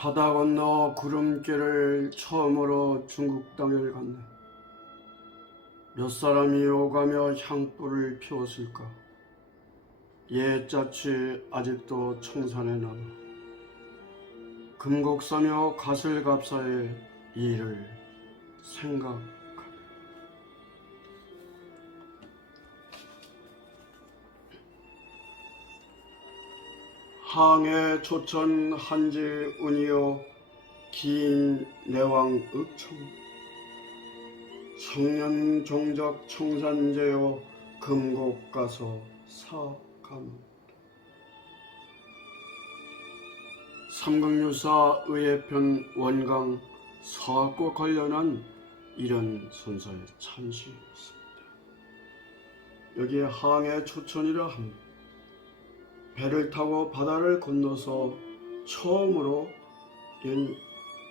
바다 건너 구름길을 처음으로 중국 땅을 갔네. 몇 사람이 오가며 향불을 피웠을까. 옛자치 아직도 청산에 남아 금곡사며 가슬갑사의 일을 생각하네. 항해 조천 한지 운이요 긴 내왕 읍청 청년 종적 청산제요 금곡 가서 사감 삼국유사 의회편 원강 서학과 관련한 이런 선사의 찬시가 있습니다. 여기에 항해 초천이라 합니다. 배를 타고 바다를 건너서 처음으로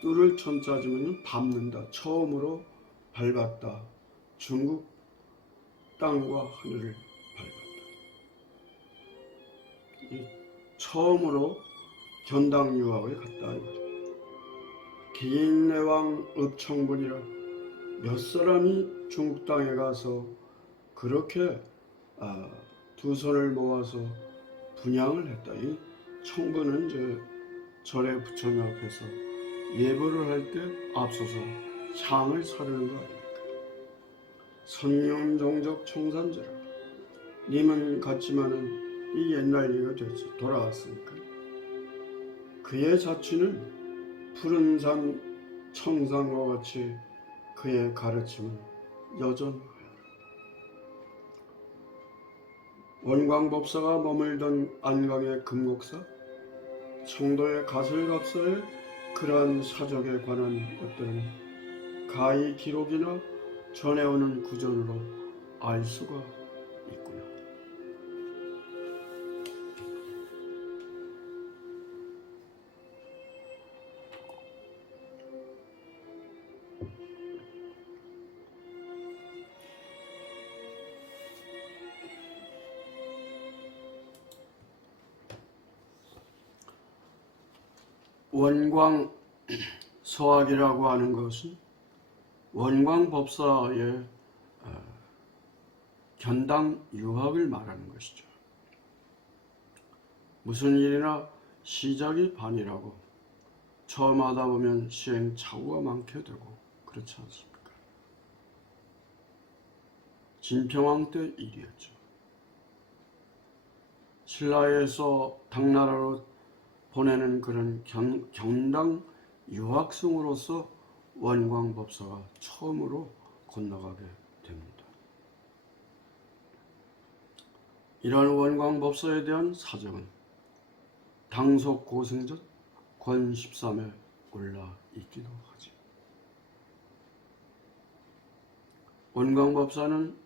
뚫을 천자지면 밟는다. 처음으로 밟았다. 중국 땅과 하늘을 밟았다. 처음으로 견당 유학을 갔다. 긴 내왕 읍청분이라 몇 사람이 중국 땅에 가서 그렇게 두 손을 모아서 분양을 했다. 이 청분은 절의 부처님 앞에서 예불을 할 때 앞서서 향을 사르는 거 아닙니까? 선용종적 청산제라. 님은 같지만은 이 옛날 얘기가 됐죠. 돌아왔으니까. 그의 자취는 푸른 산 청산과 같이 그의 가르침은 여전하여 원광법사가 머물던 안강의 금곡사, 청도의 가슬갑사의 그러한 사적에 관한 어떤 가히 기록이나 전해오는 구전으로 알 수가 있구나. 원광 서학이라고 하는 것은 원광법사의 견당 유학을 말하는 것이죠. 무슨 일이나 시작이 반이라고 처음 하다 보면 시행착오가 많게 되고 그렇지 않습니까? 진평왕 때 일이었죠. 신라에서 당나라로 보내는 그런 견당 유학승으로서 원광법사가 처음으로 건너가게 됩니다. 이러한 원광법사에 대한 사정은 당속 고승전 권 13에 올라 있기도 하지. 원광법사는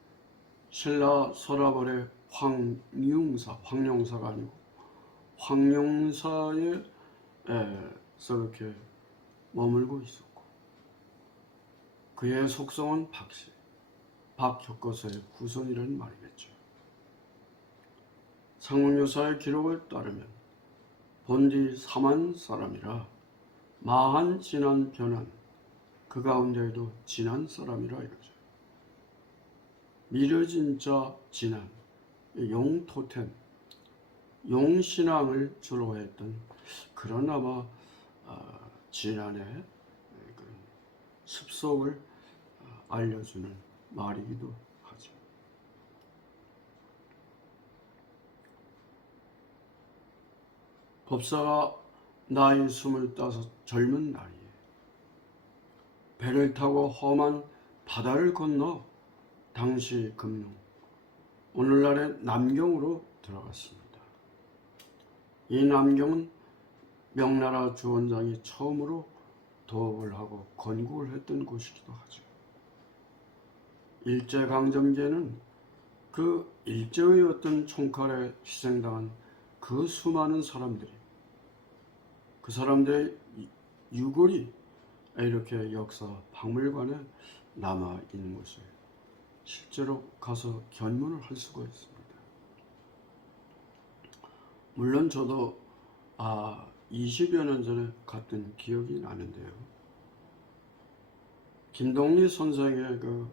신라 서라벌의 황룡사가 아니고 황룡사에서 이렇게 머물고 있었고, 그의 속성은 박씨, 박혁거서의 후손이라는 말이겠죠. 상문유사의 기록을 따르면 본디 삼한 사람이라 마한 진한 변한 그 가운데에도 진한 사람이라 이거죠. 미르진자 진한 용토템 용신앙을 주로 했던 그런 아마 진안의 습속을 알려주는 말이기도 하죠. 법사가 나이 25 젊은 나이에 배를 타고 험한 바다를 건너 당시 금룡 오늘날의 남경으로 들어갔습니다. 이 남경은 명나라 주원장이 처음으로 도읍을 하고 건국을 했던 곳이기도 하죠. 일제강점기에는 그 일제의 어떤 총칼에 희생당한 그 수많은 사람들이, 그 사람들의 유골이 이렇게 역사 박물관에 남아 있는 것을 실제로 가서 견문을 할 수가 있습니다. 물론 저도 20여 년 전에 갔던 기억이 나는데요. 김동리 선생의 그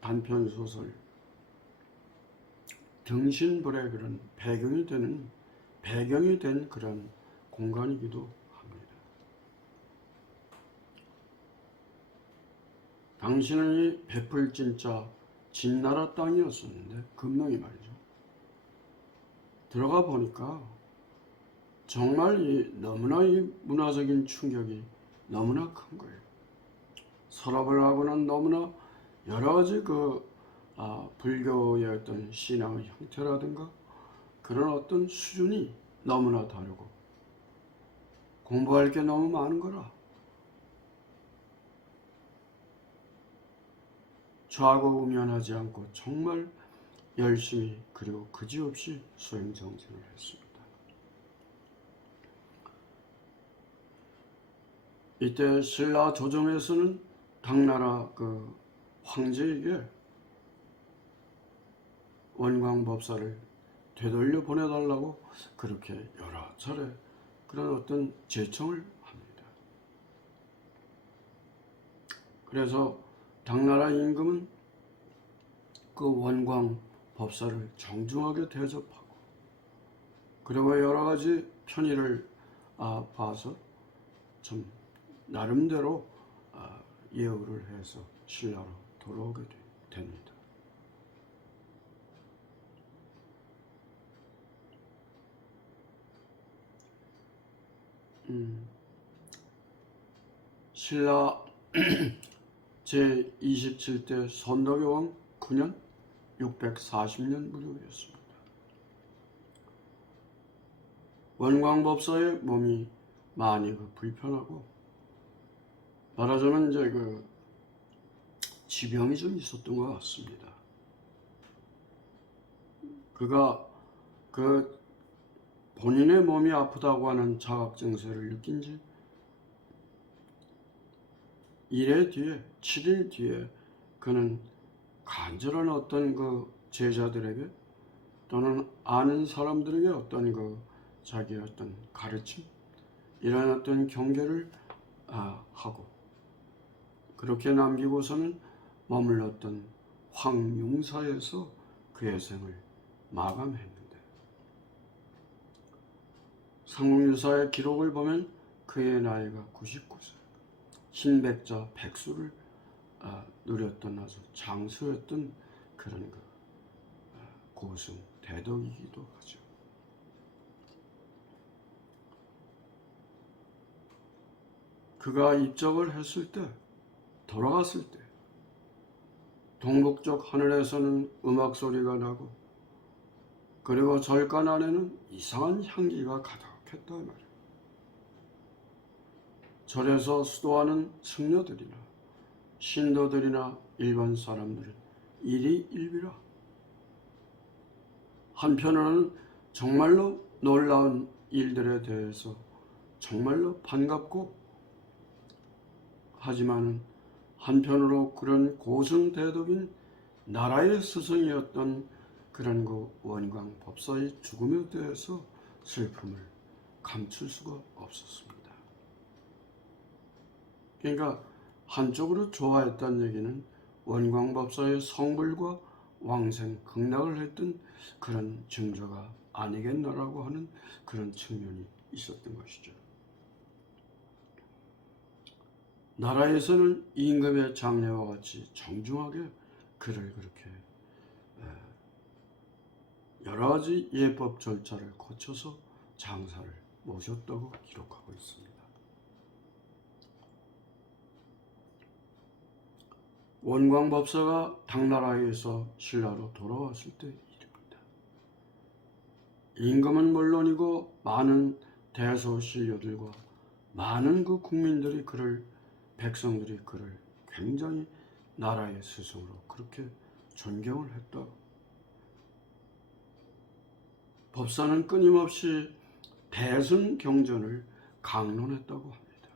단편 소설 등신불의 그런 배경이 된 그런 공간이기도 합니다. 당시는 이 베풀진짜 진나라 땅이었었는데 금명이 말이죠. 들어가 보니까 정말 너무나 이 문화적인 충격이 너무나 큰 거예요. 설업을 하고는 너무나 여러 가지 불교의 어떤 신앙의 형태라든가 그런 어떤 수준이 너무나 다르고 공부할 게 너무 많은 거라. 좌고우면하지 않고 정말 열심히 그리고 그지없이 수행정진을 했습니다. 이때 신라 조정에서는 당나라 그 황제에게 원광법사를 되돌려 보내달라고 그렇게 여러 차례 그런 어떤 제청을 합니다. 그래서 당나라 임금은 그 원광법사를 정중하게 대접하고 그리고 여러 가지 편의를 봐서 참 나름대로 예우를 해서 신라로 돌아오게 됩니다. 신라 제27대 선덕여왕 9년 640년 무렵이었습니다. 원광법사의 몸이 많이 불편하고 말하자면 이제 지병이 좀 있었던 것 같습니다. 그가 본인의 몸이 아프다고 하는 자각증세를 느낀 지 7일 뒤에 그는 간절한 어떤 제자들에게 또는 아는 사람들에게 어떤 자기의 어떤 가르침 이런 어떤 경계를 하고 그렇게 남기고서는 머물렀던 황융사에서 그의 생을 마감했는데 상공유사의 기록을 보면 그의 나이가 99세 흰백자 백수를 누렸던 아주 장수였던 그런 고승 대덕이기도 하죠. 그가 입적을 했을 때 돌아갔을 때 동북쪽 하늘에서는 음악 소리가 나고 그리고 절간 안에는 이상한 향기가 가득했다 말이에요. 절에서 수도하는 승려들이나 신도들이나 일반 사람들은 일이 일비라. 한편으로는 정말로 놀라운 일들에 대해서 정말로 반갑고 하지만 한편으로 그런 고승대덕인 나라의 스승이었던 그런 원광법사의 죽음에 대해서 슬픔을 감출 수가 없었습니다. 그러니까 한쪽으로 좋아했다는 얘기는 원광법사의 성불과 왕생 극락을 했던 그런 증조가 아니겠나라고 하는 그런 측면이 있었던 것이죠. 나라에서는 임금의 장례와 같이 정중하게 그를 그렇게 여러 가지 예법 절차를 거쳐서 장사를 모셨다고 기록하고 있습니다. 원광법사가 당나라에서 신라로 돌아왔을 때 일입니다. 임금은 물론이고 많은 대소신료들과 많은 국민들이 백성들이 그를 굉장히 나라의 스승으로 그렇게 존경을 했다. 법사는 끊임없이 대승 경전을 강론했다고 합니다.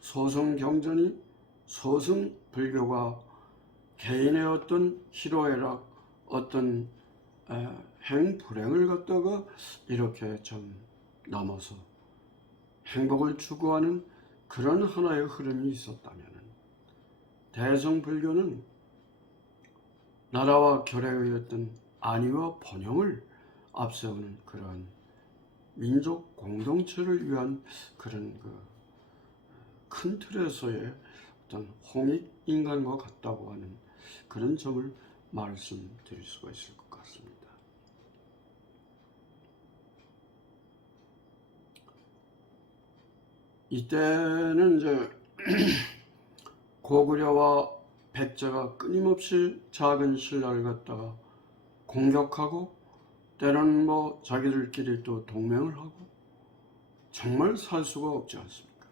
소승 경전이 소승 불교가 개인의 어떤 희로애락, 어떤 행불행을 갖다가 이렇게 좀 넘어서 행복을 추구하는 그런 하나의 흐름이 있었다면 대성불교는 나라와 결에 의했던 안위와 번영을 앞세우는 그러한 민족 공동체를 위한 그런 큰 틀에서의 어떤 홍익 인간과 같다고 하는 그런 점을 말씀드릴 수가 있을 것 같습니다. 이때는 이제 고구려와 백제가 끊임없이 작은 신라를 갖다가 공격하고 때로는 자기들끼리 또 동맹을 하고 정말 살 수가 없지 않습니까?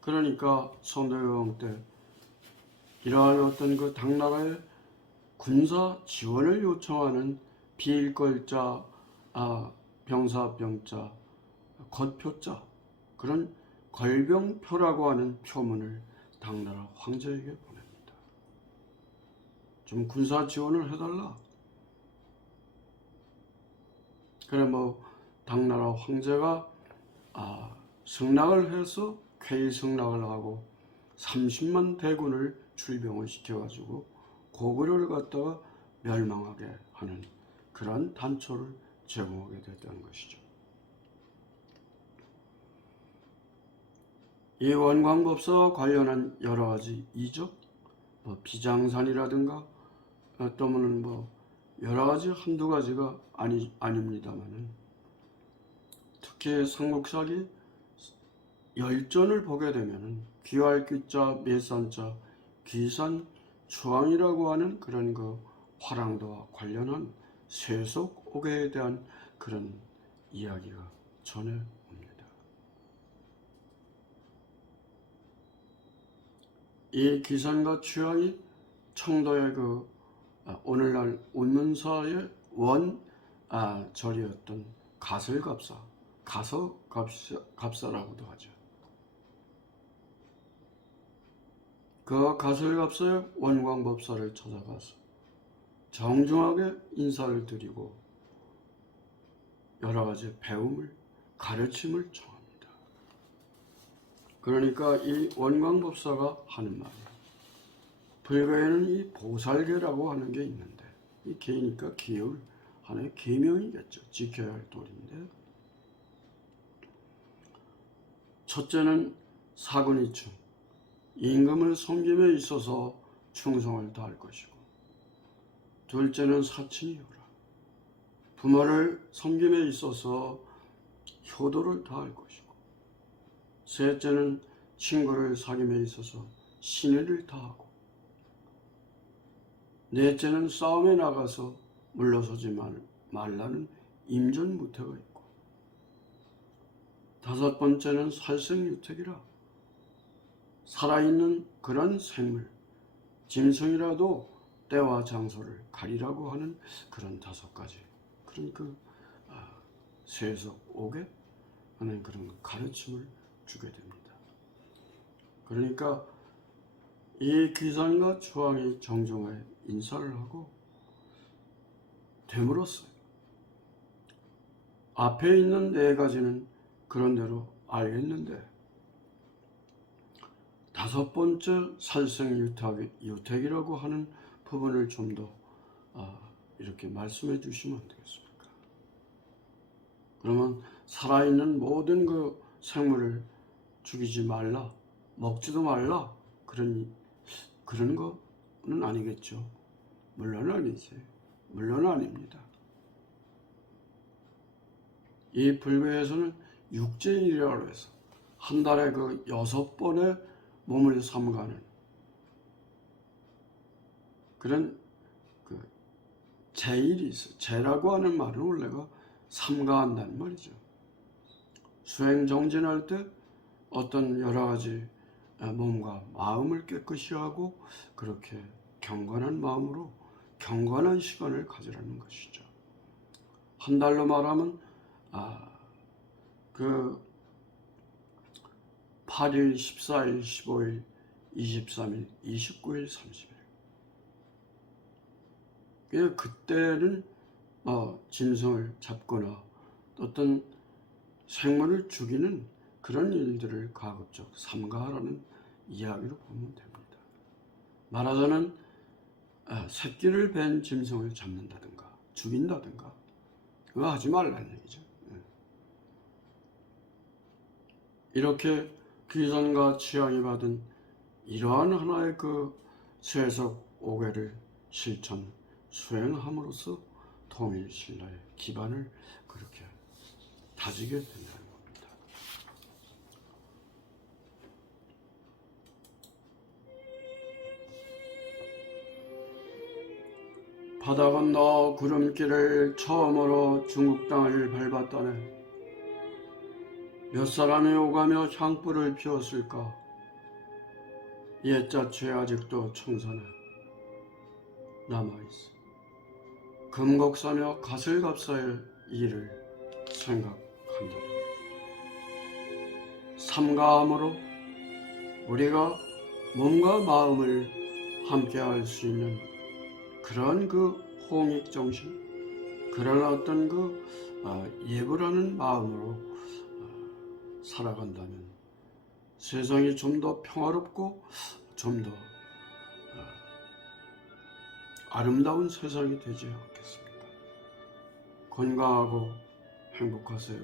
그러니까 선대왕 때 이러한 어떤 당나라의 군사 지원을 요청하는 비일걸자, 병사병자, 겉표자 그런 걸병표라고 하는 표문을 당나라 황제에게 보냅니다. 좀 군사 지원을 해달라. 그래 당나라 황제가 승낙을 해서 쾌히 승낙을 하고 30만 대군을 출병을 시켜가지고 고구려를 갖다가 멸망하게 하는 그런 단초를 제공하게 됐다는 것이죠. 이 원광법사와 관련한 여러 가지 이적, 비장산이라든가 또는 여러 가지 한두 가지가 아닙니다만은 특히 삼국사기 열전을 보게 되면은 귀활귀자, 매산자, 귀산, 추왕이라고 하는 그런 화랑도와 관련한 세속오개에 대한 그런 이야기가 전해옵니다. 이 귀산과 추왕이 청도의 오늘날 운문사의 절이었던 가설갑사, 가서갑사라고도 하죠. 그 가설갑사의 원광법사를 찾아가서 정중하게 인사를 드리고 여러 가지 배움을, 가르침을 청합니다. 그러니까 이 원광법사가 하는 말이에요. 불교에는 이 보살계라고 하는 게 있는데 이 계니까 기울 하나의 계명이겠죠. 지켜야 할 도리인데 첫째는 사군이충, 임금을 섬김에 있어서 충성을 다할 것이고 둘째는 사친이요라, 부모를 섬김에 있어서 효도를 다할 것이고 셋째는 친구를 사귐에 있어서 신의를 다하고 넷째는 싸움에 나가서 물러서지 말라는 임전무태가 있고 다섯 번째는 살생유택이라 살아있는 그런 생물, 짐승이라도 때와 장소를 가리라고 하는 그런 다섯 가지 그런 세속오개 하는 그런 가르침을 주게 됩니다. 그러니까 이 귀산과 추왕이 정중하게 인사를 하고 됨으로써 앞에 있는 네 가지는 그런대로 알겠는데 다섯 번째 살생유택이라고 하는 부분을 좀 더 이렇게 말씀해 주시면 안 되겠습니까? 그러면 살아있는 모든 생물을 죽이지 말라, 먹지도 말라 그런 거는 아니겠죠. 물론 아니지. 물론 아닙니다. 이 불교에서는 육제일이라고 해서 한 달에 6번의 몸을 삼가는 그런 제일이 있어요. 제라고 하는 말은 원래가 삼가한다는 말이죠. 수행정진할 때 어떤 여러 가지 몸과 마음을 깨끗이 하고 그렇게 경건한 마음으로 경건한 시간을 가지라는 것이죠. 한 달로 말하면 8일, 14일, 15일, 23일, 29일, 30일. 그때는 짐승을 잡거나 어떤 생물을 죽이는 그런 일들을 가급적 삼가하라는 이야기로 보면 됩니다. 말하자면 새끼를 뵌 짐승을 잡는다든가 죽인다든가 그거 하지 말라는 얘기죠. 이렇게 귀선과 취향이 받은 이러한 하나의 그 세속 오계를 실천 수행함으로써 통일신라의 기반을 그렇게 다지게 된다는 겁니다. 바다 건너 구름길을 처음으로 중국 땅을 밟았다네. 몇 사람이 오가며 향불을 피웠을까? 옛자취에 아직도 청산에 남아있어. 금곡사며 가슬갑사의 일을 생각한다. 삼가함으로 우리가 몸과 마음을 함께 할 수 있는 그런 그 홍익정신, 그런 어떤 그 예불하는 마음으로 살아간다면 세상이 좀 더 평화롭고 좀 더 아름다운 세상이 되지 않겠습니까? 건강하고 행복하세요.